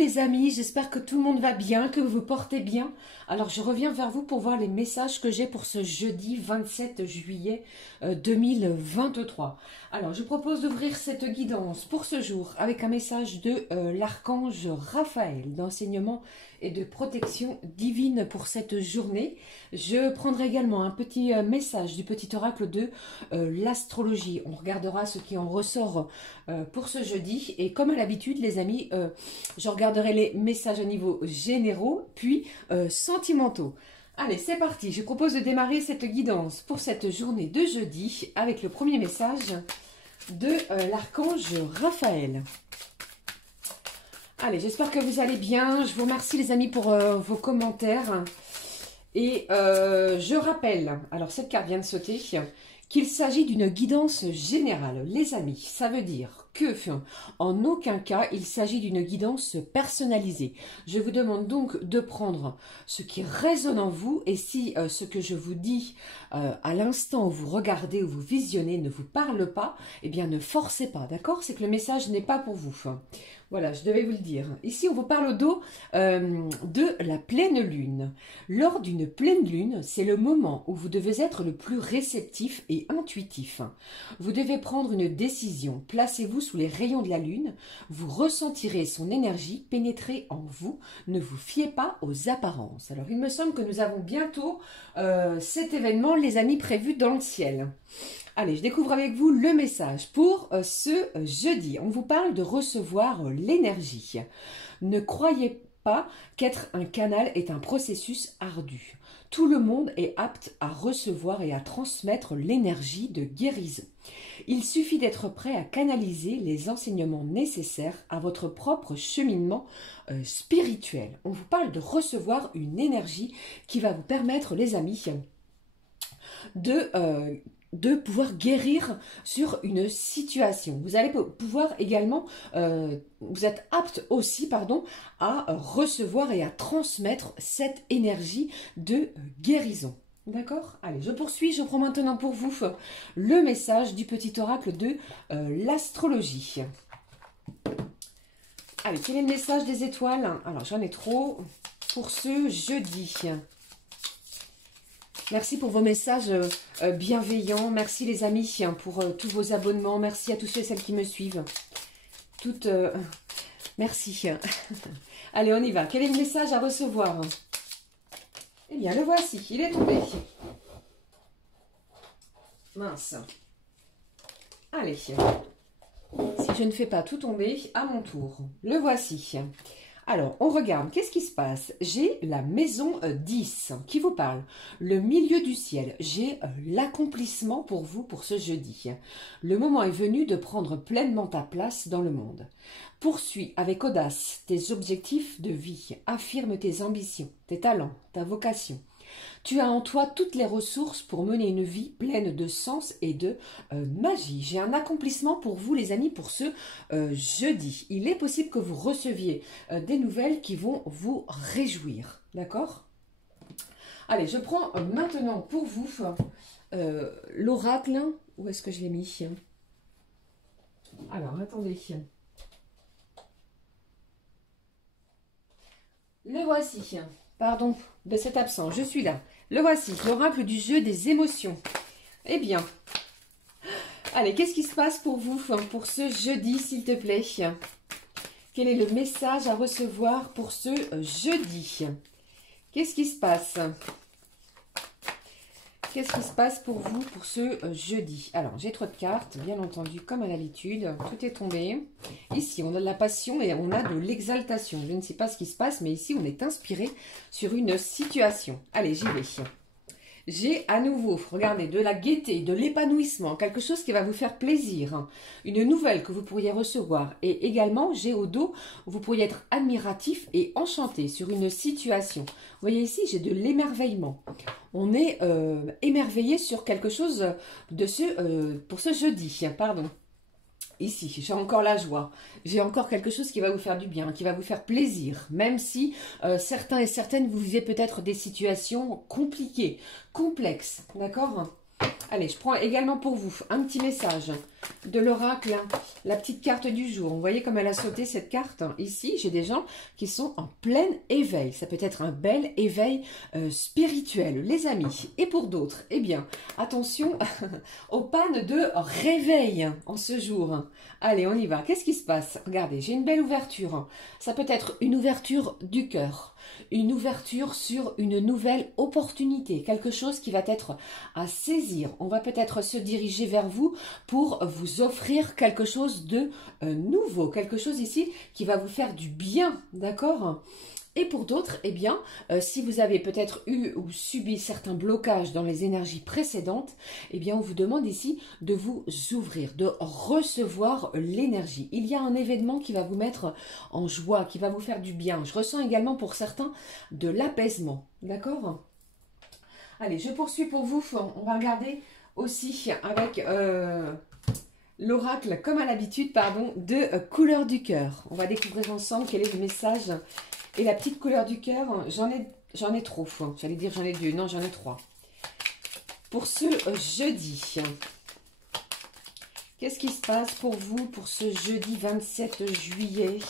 les amis, j'espère que tout le monde va bien, que vous vous portez bien. Alors je reviens vers vous pour voir les messages que j'ai pour ce jeudi 27 juillet 2023. Alors je propose d'ouvrir cette guidance pour ce jour avec un message de l'archange Raphaël d'enseignement et de protection divine pour cette journée. Je prendrai également un petit message du petit oracle de l'astrologie. On regardera ce qui en ressort pour ce jeudi. Et comme à l'habitude, les amis, je regarderai les messages au niveau généraux, puis sentimentaux. Allez, c'est parti. Je propose de démarrer cette guidance pour cette journée de jeudi avec le premier message de l'archange Raphaël. Allez, j'espère que vous allez bien. Je vous remercie les amis pour vos commentaires. Et je rappelle, alors cette carte vient de sauter, qu'il s'agit d'une guidance générale. Les amis, ça veut dire que en aucun cas il s'agit d'une guidance personnalisée. Je vous demande donc de prendre ce qui résonne en vous, et si ce que je vous dis à l'instant où vous regardez ou vous visionnez ne vous parle pas, eh bien ne forcez pas, d'accord? C'est que le message n'est pas pour vous. Voilà, je devais vous le dire. Ici, on vous parle au dos de la pleine lune. Lors d'une pleine lune, c'est le moment où vous devez être le plus réceptif et intuitif. Vous devez prendre une décision. Placez-vous sous les rayons de la lune. Vous ressentirez son énergie pénétrer en vous. Ne vous fiez pas aux apparences. Alors, il me semble que nous avons bientôt cet événement, les amis, prévu dans le ciel. Allez, je découvre avec vous le message pour ce jeudi. On vous parle de recevoir l'énergie. Ne croyez pas qu'être un canal est un processus ardu. Tout le monde est apte à recevoir et à transmettre l'énergie de guérison. Il suffit d'être prêt à canaliser les enseignements nécessaires à votre propre cheminement spirituel. On vous parle de recevoir une énergie qui va vous permettre, les amis, de pouvoir guérir sur une situation. Vous allez pouvoir également, vous êtes apte aussi, pardon, à recevoir et à transmettre cette énergie de guérison. D'accord? Allez, je poursuis, je prends maintenant pour vous le message du petit oracle de l'astrologie. Allez, quel est le message des étoiles? Alors, j'en ai trop pour ce jeudi. Merci pour vos messages bienveillants. Merci les amis pour tous vos abonnements. Merci à tous ceux et celles qui me suivent. Merci. Allez, on y va. Quel est le message à recevoir? Eh bien, le voici. Il est tombé. Mince. Allez. Si je ne fais pas tout tomber, à mon tour. Le voici. Alors, on regarde, qu'est-ce qui se passe? J'ai la maison 10 qui vous parle. Le milieu du ciel, j'ai l'accomplissement pour vous pour ce jeudi. Le moment est venu de prendre pleinement ta place dans le monde. Poursuis avec audace tes objectifs de vie. Affirme tes ambitions, tes talents, ta vocation. Tu as en toi toutes les ressources pour mener une vie pleine de sens et de magie. J'ai un accomplissement pour vous les amis pour ce jeudi. Il est possible que vous receviez des nouvelles qui vont vous réjouir. D'accord? Allez, je prends maintenant pour vous l'oracle. Où est-ce que je l'ai mis? Alors, attendez. Le voici. Pardon de cet absent, je suis là. Le voici, l'oracle du jeu des émotions. Eh bien, allez, qu'est-ce qui se passe pour vous, pour ce jeudi, s'il te plaît? Quel est le message à recevoir pour ce jeudi? Qu'est-ce qui se passe? Qu'est-ce qui se passe pour vous pour ce jeudi? Alors, j'ai trop de cartes, bien entendu, comme à l'habitude. Tout est tombé. Ici, on a de la passion et on a de l'exaltation. Je ne sais pas ce qui se passe, mais ici, on est inspiré sur une situation. Allez, j'y vais. J'ai à nouveau, regardez, de la gaieté, de l'épanouissement, quelque chose qui va vous faire plaisir, une nouvelle que vous pourriez recevoir. Et également, j'ai au dos, vous pourriez être admiratif et enchanté sur une situation. Vous voyez ici, j'ai de l'émerveillement. On est émerveillé sur quelque chose de pour ce jeudi, pardon. Ici, j'ai encore la joie, j'ai encore quelque chose qui va vous faire du bien, qui va vous faire plaisir, même si certains et certaines, vous vivez peut-être des situations compliquées, complexes, d'accord? Allez, je prends également pour vous un petit message de l'oracle, la petite carte du jour. Vous voyez comme elle a sauté cette carte. Ici, j'ai des gens qui sont en plein éveil. Ça peut être un bel éveil spirituel, les amis. Et pour d'autres, eh bien, attention aux pannes de réveil en ce jour. Allez, on y va. Qu'est-ce qui se passe? Regardez, j'ai une belle ouverture. Ça peut être une ouverture du cœur, une ouverture sur une nouvelle opportunité, quelque chose qui va être à saisir. On va peut-être se diriger vers vous pour vous offrir quelque chose de nouveau, quelque chose ici qui va vous faire du bien, d'accord ? Et pour d'autres, eh bien, si vous avez peut-être eu ou subi certains blocages dans les énergies précédentes, eh bien, on vous demande ici de vous ouvrir, de recevoir l'énergie. Il y a un événement qui va vous mettre en joie, qui va vous faire du bien. Je ressens également pour certains de l'apaisement, d'accord ? Allez, je poursuis pour vous. On va regarder aussi avec l'oracle, comme à l'habitude, pardon, de couleur du cœur. On va découvrir ensemble quel est le message. Et la petite couleur du cœur, j'en ai trop. J'allais dire j'en ai deux. Non, j'en ai trois. Pour ce jeudi, qu'est-ce qui se passe pour vous pour ce jeudi 27 juillet?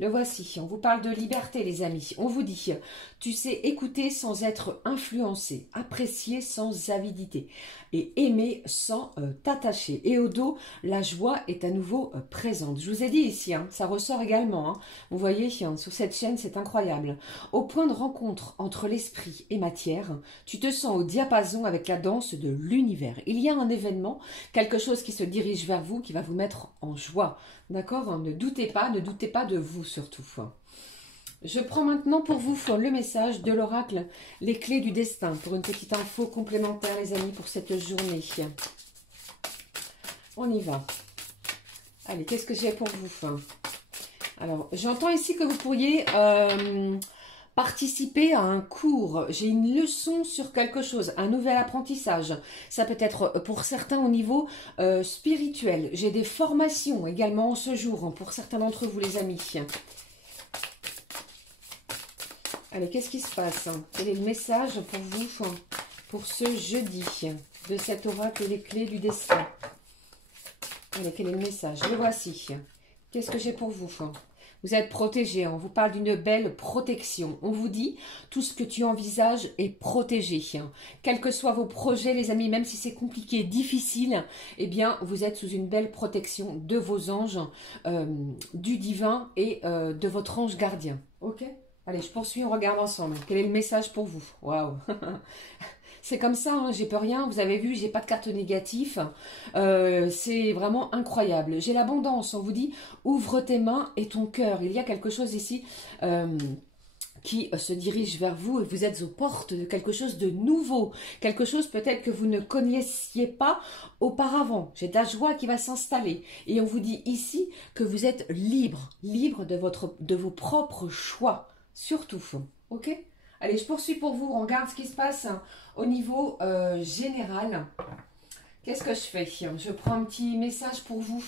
Le voici. On vous parle de liberté, les amis. On vous dit, tu sais écouter sans être influencé, apprécier sans avidité et aimer sans t'attacher. Et au dos, la joie est à nouveau présente. Je vous ai dit ici, ça ressort également. Vous voyez, sur cette chaîne, c'est incroyable. Au point de rencontre entre l'esprit et matière, tu te sens au diapason avec la danse de l'univers. Il y a un événement, quelque chose qui se dirige vers vous, qui va vous mettre en joie. D'accord? Ne doutez pas de vous surtout. Je prends maintenant pour vous le message de l'oracle, les clés du destin, pour une petite info complémentaire, les amis, pour cette journée. On y va. Allez, qu'est-ce que j'ai pour vous? Alors, j'entends ici que vous pourriez participer à un cours. J'ai une leçon sur quelque chose, un nouvel apprentissage. Ça peut être pour certains au niveau spirituel. J'ai des formations également en ce jour, pour certains d'entre vous, les amis. Allez, qu'est-ce qui se passe? Quel est le message pour vous pour ce jeudi de cet oracle, les clés du destin? Allez, quel est le message? Le voici. Qu'est-ce que j'ai pour vous? Vous êtes protégé, on vous parle d'une belle protection. On vous dit, tout ce que tu envisages est protégé. Quels que soient vos projets, les amis, même si c'est compliqué, difficile, eh bien, vous êtes sous une belle protection de vos anges, du divin et de votre ange gardien. Ok? Allez, je poursuis, on regarde ensemble. Quel est le message pour vous? Waouh! C'est comme ça, j'y peux rien. Vous avez vu, j'ai pas de carte négative. C'est vraiment incroyable. J'ai l'abondance. On vous dit, ouvre tes mains et ton cœur. Il y a quelque chose ici qui se dirige vers vous et vous êtes aux portes de quelque chose de nouveau. Quelque chose peut-être que vous ne connaissiez pas auparavant. J'ai de la joie qui va s'installer. Et on vous dit ici que vous êtes libre. Libre de vos propres choix. Surtout. Ok? Allez, je poursuis pour vous. On regarde ce qui se passe au niveau général. Qu'est-ce que je fais? Je prends un petit message pour vous.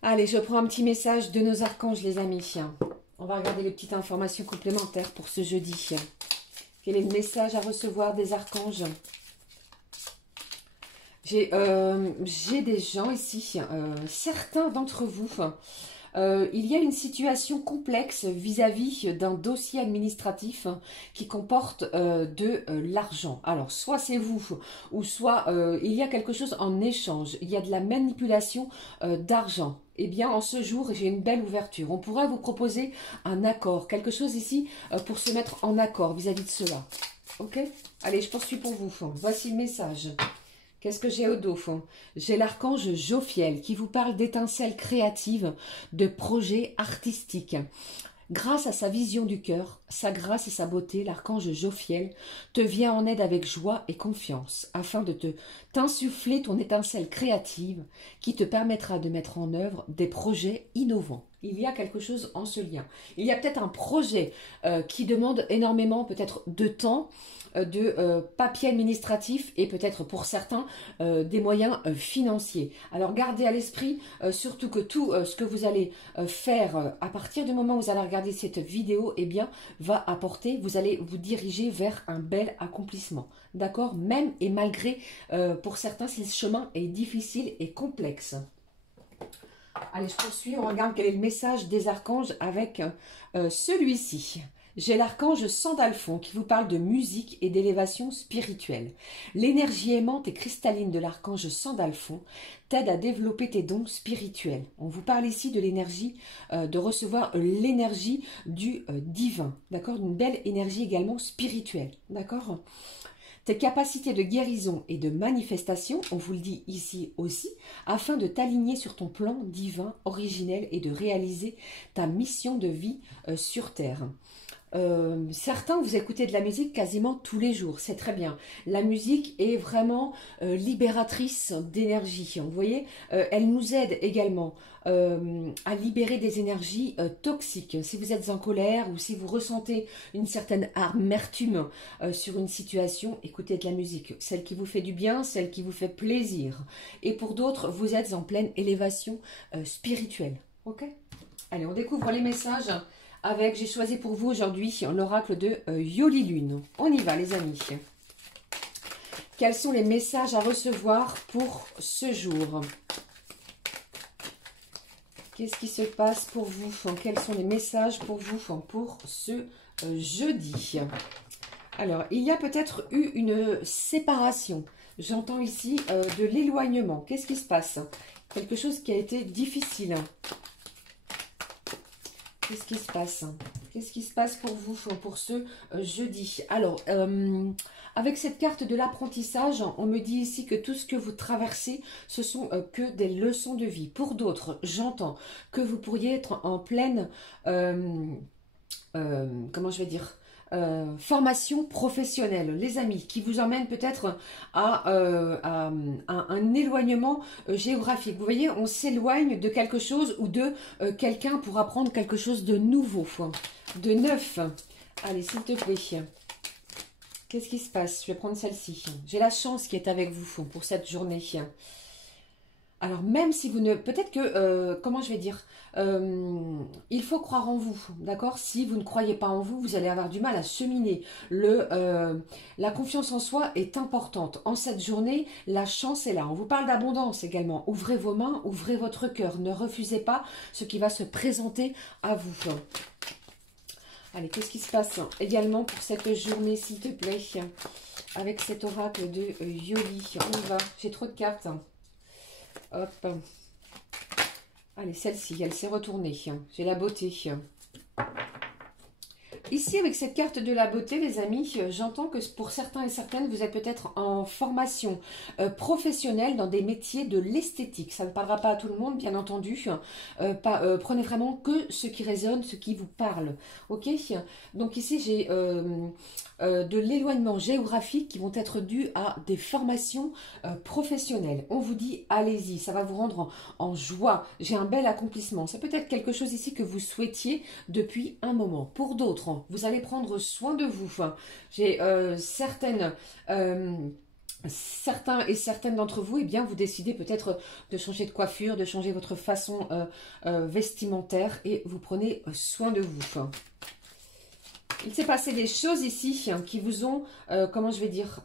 Allez, je prends un petit message de nos archanges, les amis. On va regarder les petites informations complémentaires pour ce jeudi. Quel est le message à recevoir des archanges? J'ai des gens ici, certains d'entre vous... il y a une situation complexe vis-à-vis d'un dossier administratif qui comporte de l'argent. Alors, soit c'est vous, ou soit il y a quelque chose en échange. Il y a de la manipulation d'argent. Eh bien, en ce jour, j'ai une belle ouverture. On pourrait vous proposer un accord, quelque chose ici pour se mettre en accord vis-à-vis de cela. Ok? Allez, je poursuis pour vous. Voici le message. Qu'est-ce que j'ai au dos? J'ai l'archange Jophiel qui vous parle d'étincelles créatives, de projets artistiques. Grâce à sa vision du cœur, sa grâce et sa beauté, l'archange Jophiel te vient en aide avec joie et confiance afin de t'insuffler ton étincelle créative qui te permettra de mettre en œuvre des projets innovants. Il y a quelque chose en ce lien. Il y a peut-être un projet qui demande énormément peut-être de temps, de papier administratif et peut-être pour certains des moyens financiers. Alors gardez à l'esprit surtout que tout ce que vous allez faire à partir du moment où vous allez regarder cette vidéo, eh bien va apporter, vous allez vous diriger vers un bel accomplissement. D'accord? Même et malgré pour certains si ce chemin est difficile et complexe. Allez, je poursuis, on regarde quel est le message des archanges avec celui-ci. J'ai l'archange Sandalphon qui vous parle de musique et d'élévation spirituelle. L'énergie aimante et cristalline de l'archange Sandalphon t'aide à développer tes dons spirituels. On vous parle ici de l'énergie, de recevoir l'énergie du divin, d'accord? Une belle énergie également spirituelle, d'accord? Tes capacités de guérison et de manifestation, on vous le dit ici aussi, afin de t'aligner sur ton plan divin originel et de réaliser ta mission de vie sur Terre. Certains, vous écoutez de la musique quasiment tous les jours, c'est très bien. La musique est vraiment libératrice d'énergie. Vous voyez, elle nous aide également à libérer des énergies toxiques. Si vous êtes en colère ou si vous ressentez une certaine amertume sur une situation, écoutez de la musique. Celle qui vous fait du bien, celle qui vous fait plaisir. Et pour d'autres, vous êtes en pleine élévation spirituelle. Ok? Allez, on découvre les messages. Avec, j'ai choisi pour vous aujourd'hui l'oracle de Yoli Lune. On y va les amis. Quels sont les messages à recevoir pour ce jour? Qu'est-ce qui se passe pour vous? Quels sont les messages pour vous pour ce jeudi? Alors, il y a peut-être eu une séparation. J'entends ici de l'éloignement. Qu'est-ce qui se passe? Quelque chose qui a été difficile. Qu'est-ce qui se passe? Qu'est-ce qui se passe pour vous pour ce jeudi? Alors, avec cette carte de l'apprentissage, on me dit ici que tout ce que vous traversez, ce sont que des leçons de vie. Pour d'autres, j'entends que vous pourriez être en pleine, comment je vais dire, formation professionnelle, les amis, qui vous emmène peut-être à un éloignement géographique. Vous voyez, on s'éloigne de quelque chose ou de quelqu'un pour apprendre quelque chose de nouveau, de neuf. Allez, s'il te plaît. Qu'est-ce qui se passe? Je vais prendre celle-ci. J'ai la chance qui est avec vous pour cette journée. Alors, même si vous ne... Peut-être que, comment je vais dire, il faut croire en vous, d'accord? Si vous ne croyez pas en vous, vous allez avoir du mal à cheminer. La confiance en soi est importante. En cette journée, la chance est là. On vous parle d'abondance également. Ouvrez vos mains, ouvrez votre cœur. Ne refusez pas ce qui va se présenter à vous. Allez, qu'est-ce qui se passe également pour cette journée, s'il te plaît? Avec cet oracle de Yoli. On y va. J'ai trop de cartes. Hop. Allez, celle-ci, elle s'est retournée. J'ai la beauté. Ici, avec cette carte de la beauté, les amis, j'entends que pour certains et certaines, vous êtes peut-être en formation professionnelle dans des métiers de l'esthétique. Ça ne parlera pas à tout le monde, bien entendu. Prenez vraiment que ce qui résonne, ce qui vous parle. Ok? Donc ici, j'ai de l'éloignement géographique qui vont être dus à des formations professionnelles. On vous dit, allez-y, ça va vous rendre en joie. J'ai un bel accomplissement. C'est peut-être quelque chose ici que vous souhaitiez depuis un moment. Pour d'autres, vous allez prendre soin de vous. J'ai certains et certaines d'entre vous, eh bien, vous décidez peut-être de changer de coiffure, de changer votre façon vestimentaire et vous prenez soin de vous. Il s'est passé des choses ici qui vous ont, comment je vais dire,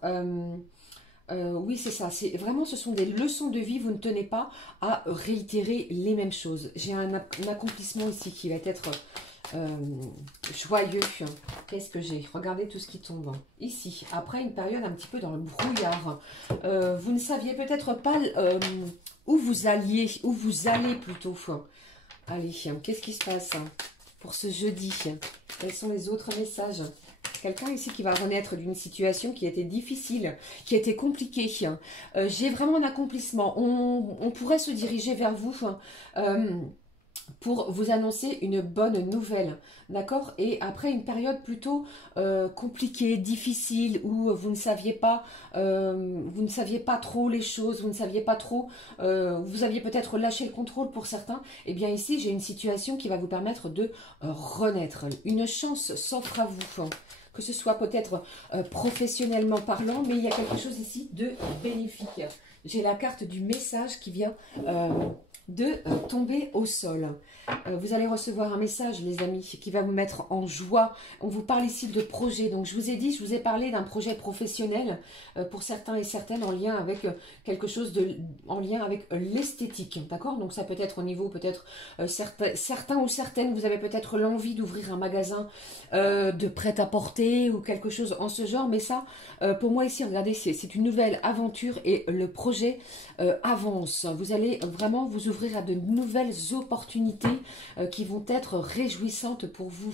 oui, c'est ça. Vraiment, ce sont des leçons de vie. Vous ne tenez pas à réitérer les mêmes choses. J'ai un accomplissement ici qui va être joyeux. Qu'est-ce que j'ai? Regardez tout ce qui tombe. Ici, après une période un petit peu dans le brouillard. Vous ne saviez peut-être pas où vous allez plutôt. Allez, qu'est-ce qui se passe pour ce jeudi? Quels sont les autres messages? Quelqu'un ici qui va renaître d'une situation qui était difficile, qui était compliquée. J'ai vraiment un accomplissement. On pourrait se diriger vers vous pour vous annoncer une bonne nouvelle, d'accord? Et après une période plutôt compliquée, difficile, où vous ne saviez pas trop les choses, vous ne saviez pas trop, vous aviez peut-être lâché le contrôle pour certains, et bien ici j'ai une situation qui va vous permettre de renaître. Une chance s'offre à vous, que ce soit peut-être professionnellement parlant, mais il y a quelque chose ici de bénéfique. J'ai la carte du message qui vient de tomber au sol. Vous allez recevoir un message, les amis, qui va vous mettre en joie. On vous parle ici de projet. Donc, je vous ai dit, je vous ai parlé d'un projet professionnel pour certains et certaines en lien avec quelque chose en lien avec l'esthétique. D'accord? Donc, ça peut être au niveau, peut-être certains ou certaines, vous avez peut-être l'envie d'ouvrir un magasin de prêt-à-porter ou quelque chose en ce genre. Mais ça, pour moi ici, regardez, c'est une nouvelle aventure et le projet avance. Vous allez vraiment vous ouvrir à de nouvelles opportunités qui vont être réjouissantes pour vous.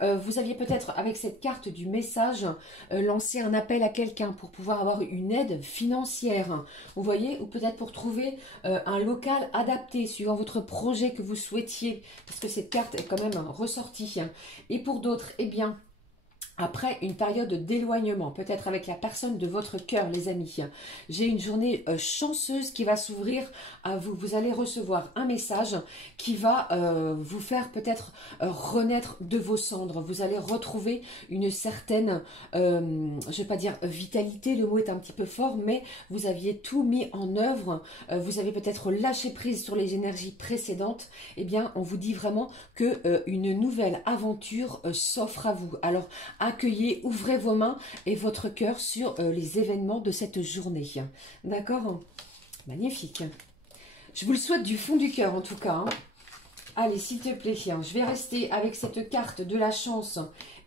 Vous aviez peut-être, avec cette carte du message, lancé un appel à quelqu'un pour pouvoir avoir une aide financière. Vous voyez, ou peut-être pour trouver un local adapté suivant votre projet que vous souhaitiez, parce que cette carte est quand même ressortie. Et pour d'autres, eh bien, après une période d'éloignement, peut-être avec la personne de votre cœur, les amis, j'ai une journée chanceuse qui va s'ouvrir à vous. Vous allez recevoir un message qui va vous faire peut-être renaître de vos cendres. Vous allez retrouver une certaine, je ne vais pas dire vitalité, le mot est un petit peu fort, mais vous aviez tout mis en œuvre. Vous avez peut-être lâché prise sur les énergies précédentes. Eh bien, on vous dit vraiment que une nouvelle aventure s'offre à vous. Alors, accueillez, ouvrez vos mains et votre cœur sur les événements de cette journée. D'accord? Magnifique. Je vous le souhaite du fond du cœur en tout cas. Hein. Allez, s'il te plaît, je vais rester avec cette carte de la chance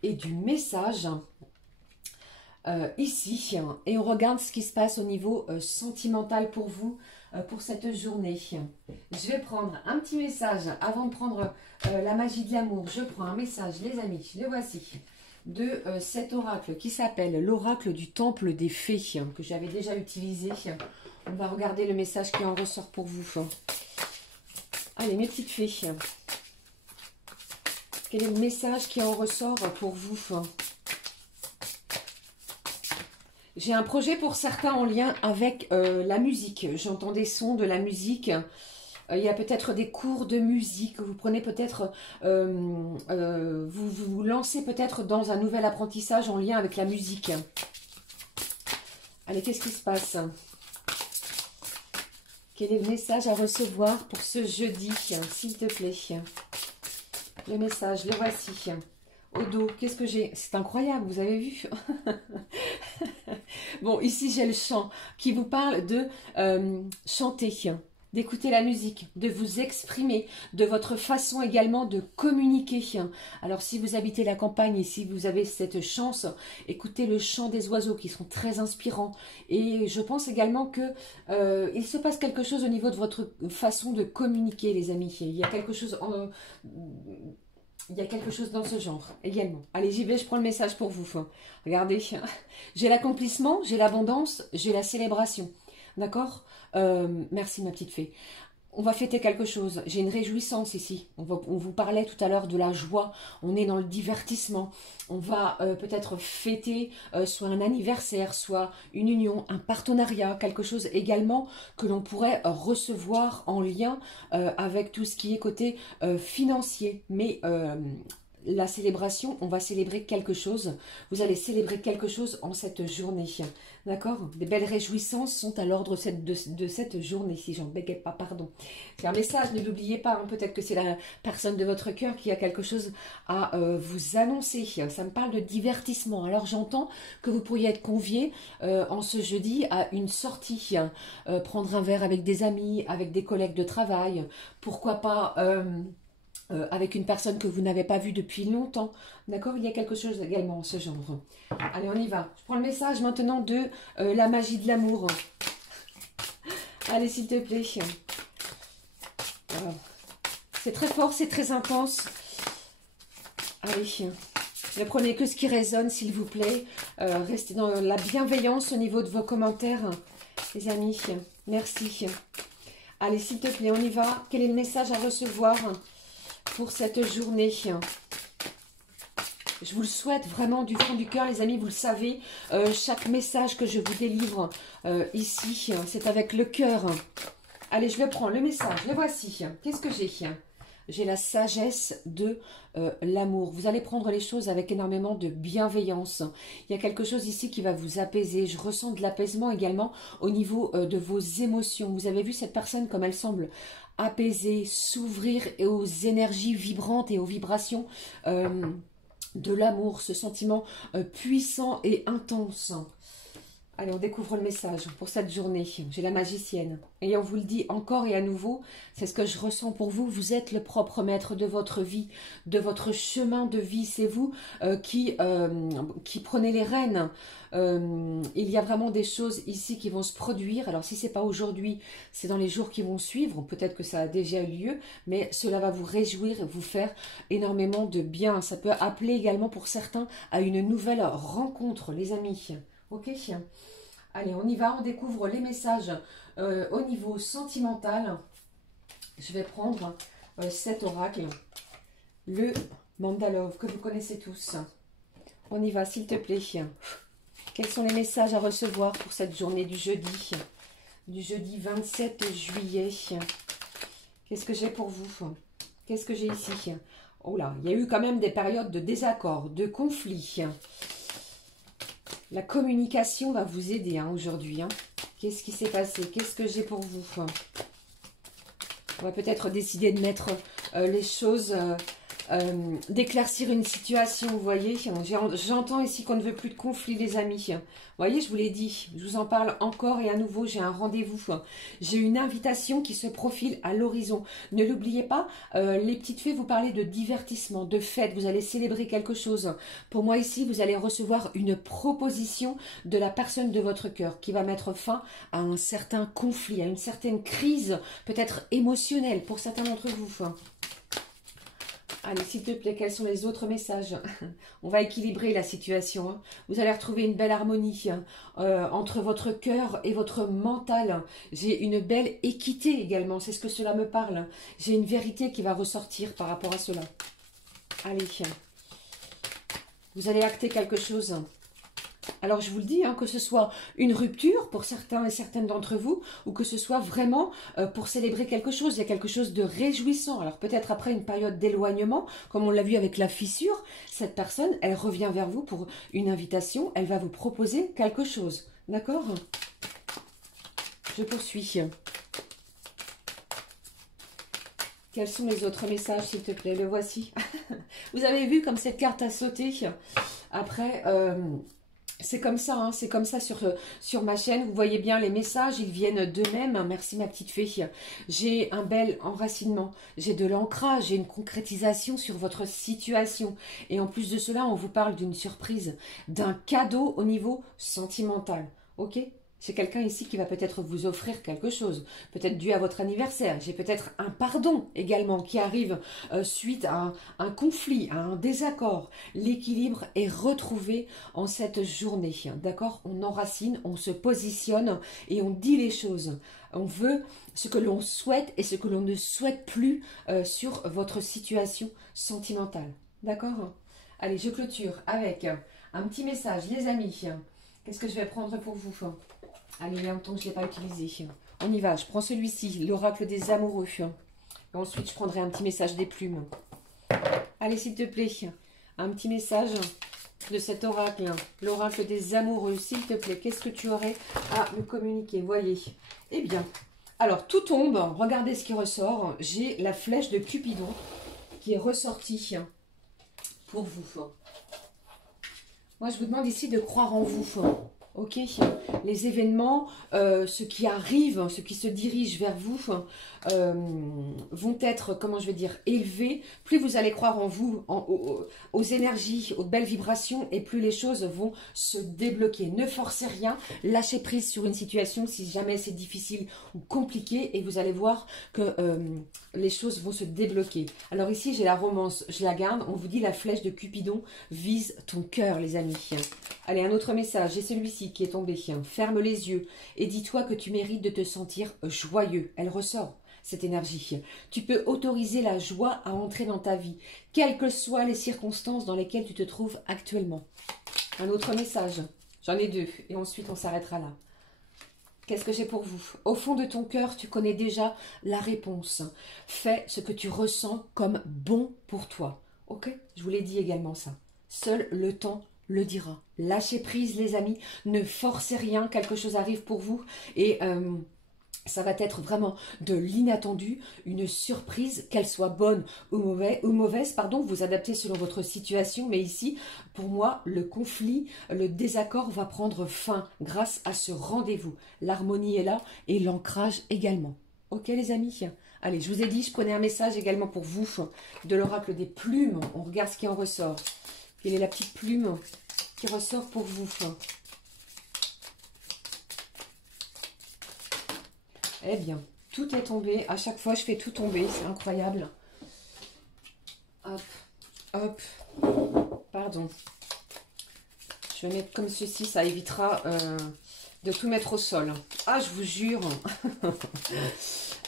et du message ici. Et on regarde ce qui se passe au niveau sentimental pour vous pour cette journée. Je vais prendre un petit message avant de prendre la magie de l'amour. Je prends un message, les amis, le voici. De cet oracle qui s'appelle l'oracle du temple des fées, que j'avais déjà utilisé. On va regarder le message qui en ressort pour vous. Allez, mes petites fées. Quel est le message qui en ressort pour vous? J'ai un projet pour certains en lien avec la musique. J'entends des sons de la musique. Il y a peut-être des cours de musique, vous prenez peut-être, vous lancez peut-être dans un nouvel apprentissage en lien avec la musique. Allez, qu'est-ce qui se passe? Quel est le message à recevoir pour ce jeudi, s'il te plaît? Le message, le voici. Au dos, qu'est-ce que j'ai? C'est incroyable, vous avez vu? Bon, ici j'ai le chant qui vous parle de chanter, d'écouter la musique, de vous exprimer, de votre façon également de communiquer. Alors si vous habitez la campagne et si vous avez cette chance, écoutez le chant des oiseaux qui sont très inspirants. Et je pense également que il se passe quelque chose au niveau de votre façon de communiquer, les amis. Il y a quelque chose dans ce genre également. Allez, j'y vais, je prends le message pour vous. Regardez, j'ai l'accomplissement, j'ai l'abondance, j'ai la célébration. D'accord? Merci ma petite fée. On va fêter quelque chose. J'ai une réjouissance ici. On vous parlait tout à l'heure de la joie. On est dans le divertissement. On va peut-être fêter soit un anniversaire, soit une union, un partenariat, quelque chose également que l'on pourrait recevoir en lien avec tout ce qui est côté financier. Mais la célébration, on va célébrer quelque chose. Vous allez célébrer quelque chose en cette journée. D'accord? Des belles réjouissances sont à l'ordre de cette journée, si j'en bégaye pas, pardon. C'est un message, ne l'oubliez pas, hein, peut-être que c'est la personne de votre cœur qui a quelque chose à vous annoncer. Ça me parle de divertissement. Alors j'entends que vous pourriez être convié en ce jeudi à une sortie, prendre un verre avec des amis, avec des collègues de travail, pourquoi pas... avec une personne que vous n'avez pas vue depuis longtemps. D'accord? Il y a quelque chose également en ce genre. Allez, on y va. Je prends le message maintenant de la magie de l'amour. Allez, s'il te plaît. C'est très fort, c'est très intense. Allez, ne prenez que ce qui résonne, s'il vous plaît. Restez dans la bienveillance au niveau de vos commentaires, les amis. Merci. Allez, s'il te plaît, on y va. Quel est le message à recevoir pour cette journée? Je vous le souhaite vraiment du fond du cœur, les amis, vous le savez. Chaque message que je vous délivre ici, c'est avec le cœur. Allez, je vais prendre le message. Le voici. Qu'est-ce que j'ai? J'ai la sagesse de l'amour. Vous allez prendre les choses avec énormément de bienveillance. Il y a quelque chose ici qui va vous apaiser. Je ressens de l'apaisement également au niveau de vos émotions. Vous avez vu cette personne comme elle semble apaisée, s'ouvrir aux énergies vibrantes et aux vibrations de l'amour, ce sentiment puissant et intense. Allez, on découvre le message pour cette journée. J'ai la magicienne. Et on vous le dit encore et à nouveau, c'est ce que je ressens pour vous. Vous êtes le propre maître de votre vie, de votre chemin de vie. C'est vous qui prenez les rênes. Il y a vraiment des choses ici qui vont se produire. Alors si ce n'est pas aujourd'hui, c'est dans les jours qui vont suivre. Peut-être que ça a déjà eu lieu, mais cela va vous réjouir et vous faire énormément de bien. Ça peut appeler également pour certains à une nouvelle rencontre, les amis. Ok? Allez, on y va, on découvre les messages au niveau sentimental. Je vais prendre cet oracle, le Mandalove, que vous connaissez tous. On y va, s'il te plaît. Quels sont les messages à recevoir pour cette journée du jeudi 27 juillet. Qu'est-ce que j'ai pour vous? Qu'est-ce que j'ai ici? Oh là, il y a eu quand même des périodes de désaccord, de conflits. La communication va vous aider aujourd'hui. Qu'est-ce qui s'est passé? Qu'est-ce que j'ai pour vous? On va peut-être décider de mettre les choses, d'éclaircir une situation, vous voyez. J'entends ici qu'on ne veut plus de conflit, les amis. Vous voyez, je vous l'ai dit, je vous en parle encore et à nouveau, j'ai un rendez-vous. J'ai une invitation qui se profile à l'horizon. Ne l'oubliez pas, les petites fées, vous parlez de divertissement, de fête, vous allez célébrer quelque chose. Pour moi ici, vous allez recevoir une proposition de la personne de votre cœur qui va mettre fin à un certain conflit, à une certaine crise, peut-être émotionnelle pour certains d'entre vous. Allez, s'il te plaît, quels sont les autres messages? On va équilibrer la situation. Vous allez retrouver une belle harmonie entre votre cœur et votre mental. J'ai une belle équité également, c'est ce que cela me parle. J'ai une vérité qui va ressortir par rapport à cela. Allez, vous allez acter quelque chose. Alors je vous le dis, que ce soit une rupture pour certains et certaines d'entre vous, ou que ce soit vraiment pour célébrer quelque chose, il y a quelque chose de réjouissant. Alors peut-être après une période d'éloignement, comme on l'a vu avec la fissure, cette personne, elle revient vers vous pour une invitation, elle va vous proposer quelque chose. D'accord? Je poursuis. Quels sont les autres messages, s'il te plaît? Le voici. Vous avez vu comme cette carte a sauté. Après... c'est comme ça, c'est comme ça sur ma chaîne. Vous voyez bien les messages, ils viennent d'eux-mêmes. Merci ma petite fée. J'ai un bel enracinement, j'ai de l'ancrage, j'ai une concrétisation sur votre situation. Et en plus de cela, on vous parle d'une surprise, d'un cadeau au niveau sentimental. Ok ? C'est quelqu'un ici qui va peut-être vous offrir quelque chose, peut-être dû à votre anniversaire. J'ai peut-être un pardon également qui arrive suite à un conflit, à un désaccord. L'équilibre est retrouvé en cette journée, d'accord? On enracine, on se positionne et on dit les choses. On veut ce que l'on souhaite et ce que l'on ne souhaite plus sur votre situation sentimentale, d'accord? Allez, je clôture avec un petit message, les amis. Qu'est-ce que je vais prendre pour vous? Allez, il y a longtemps que je ne l'ai pas utilisé. On y va, je prends celui-ci, l'oracle des amoureux. Et ensuite, je prendrai un petit message des plumes. Allez, s'il te plaît, un petit message de cet oracle, l'oracle des amoureux. S'il te plaît, qu'est-ce que tu aurais à me communiquer? Voyez. Eh bien, alors, tout tombe. Regardez ce qui ressort. J'ai la flèche de Cupidon qui est ressortie pour vous. Moi, je vous demande ici de croire en vous. Ok, les événements, ce qui arrive, ce qui se dirige vers vous, vont être, comment je vais dire, élevés. Plus vous allez croire en vous, aux énergies, aux belles vibrations, et plus les choses vont se débloquer. Ne forcez rien, lâchez prise sur une situation si jamais c'est difficile ou compliqué, et vous allez voir que les choses vont se débloquer. Alors ici, j'ai la romance, je la garde. On vous dit la flèche de Cupidon vise ton cœur, les amis. Allez, un autre message, j'ai celui-ci. aussi qui est tombée. Ferme les yeux et dis-toi que tu mérites de te sentir joyeux. Elle ressort, cette énergie. Tu peux autoriser la joie à entrer dans ta vie, quelles que soient les circonstances dans lesquelles tu te trouves actuellement. Un autre message, j'en ai 2 et ensuite on s'arrêtera là. Qu'est-ce que j'ai pour vous? Au fond de ton cœur, tu connais déjà la réponse. Fais ce que tu ressens comme bon pour toi. Ok? Je vous l'ai dit également ça. Seul le temps le dira. Lâchez prise les amis, ne forcez rien, quelque chose arrive pour vous et ça va être vraiment de l'inattendu, une surprise, qu'elle soit bonne ou mauvaise, pardon, vous adaptez selon votre situation, mais ici, pour moi, le conflit, le désaccord va prendre fin grâce à ce rendez-vous. L'harmonie est là et l'ancrage également. Ok les amis? Allez, je vous ai dit, je prenais un message également pour vous de l'oracle des plumes. On regarde ce qui en ressort. Quelle est la petite plume qui ressort pour vous? Eh bien, tout est tombé. À chaque fois, je fais tout tomber. C'est incroyable. Hop, hop. Pardon. Je vais mettre comme ceci. Ça évitera de tout mettre au sol. Ah, je vous jure.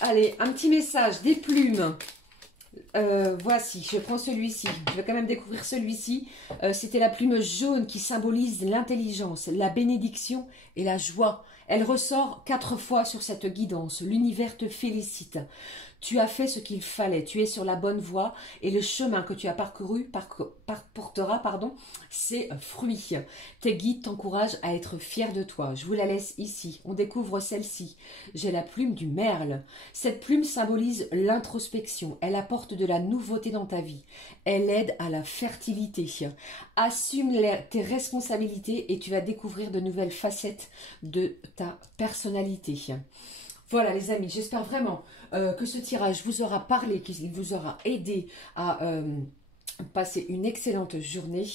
Allez, un petit message. Des plumes. Voici, je prends celui-ci. Je vais quand même découvrir celui-ci. C'était la plume jaune qui symbolise l'intelligence, la bénédiction et la joie. Elle ressort 4 fois sur cette guidance. L'univers te félicite. Tu as fait ce qu'il fallait. Tu es sur la bonne voie et le chemin que tu as parcouru portera ses fruits. Tes guides t'encouragent à être fier de toi. Je vous la laisse ici. On découvre celle-ci. J'ai la plume du merle. Cette plume symbolise l'introspection. Elle apporte de la nouveauté dans ta vie. Elle aide à la fertilité. Assume tes responsabilités et tu vas découvrir de nouvelles facettes de ta personnalité. Voilà les amis, j'espère vraiment que ce tirage vous aura parlé, qu'il vous aura aidé à passer une excellente journée.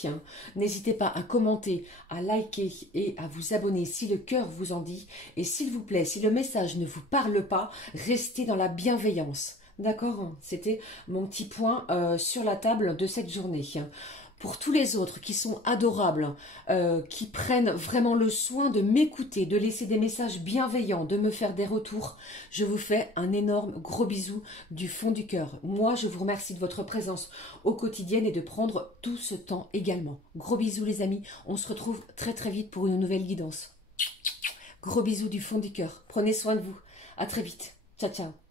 N'hésitez pas à commenter, à liker et à vous abonner si le cœur vous en dit. Et s'il vous plaît, si le message ne vous parle pas, restez dans la bienveillance. D'accord? C'était mon petit point sur la table de cette journée. Pour tous les autres qui sont adorables, qui prennent vraiment le soin de m'écouter, de laisser des messages bienveillants, de me faire des retours, je vous fais un énorme gros bisou du fond du cœur. Moi, je vous remercie de votre présence au quotidien et de prendre tout ce temps également. Gros bisous les amis, on se retrouve très très vite pour une nouvelle guidance. Gros bisous du fond du cœur, prenez soin de vous, à très vite, ciao ciao.